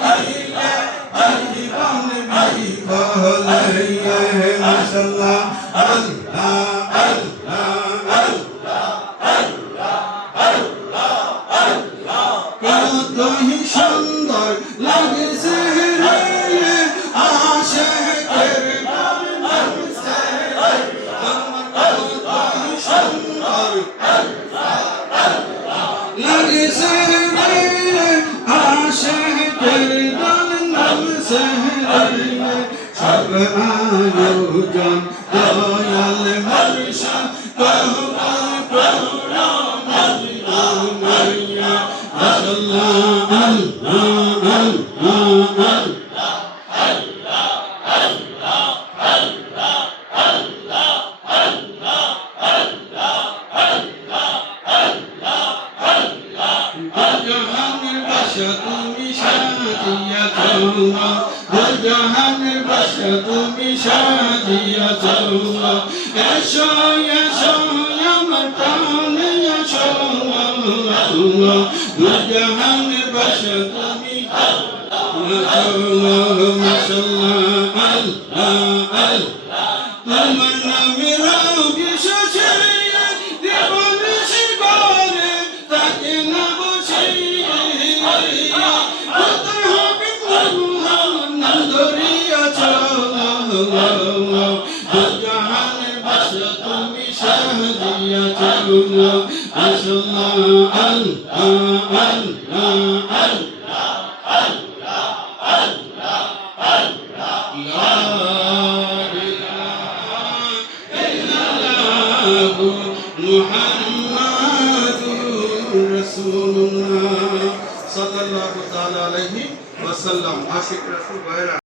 পাইলে জীবন বিফলে মাশাআল্লাহ আল্লাহ কতই সুন্দর লাগছে রে আশিকের নামছে কতই সুন্দর লাগছে রে আশিকের নামছে সব আয়োজন দয়াল মুর্শিদ কবুল করো মজদুমিয়া মাশাআল্লাহ জাহানের বাদশা তুমি সাজিয়াছ জাহানের বাদশা তুমি সাজিয়াছ এসো এসো আমার প্রাণে এসো জাহানের বাদশা তুমি মাশাআল্লাহ আল্লাহ তোমার নামে রবি শশে জীবন শিবরে তাকে না বসে কত হবে নন্দরিয়াছ জাহানের বাদশা তুমি সাজিয়াছ মাশাআল্লাহ মুহাম্মাদুর রাসূলুল্লাহ সাল্লাল্লাহু তাআলা আলাইহি ওয়াসাল্লাম আশিক রাসূল ভাইরা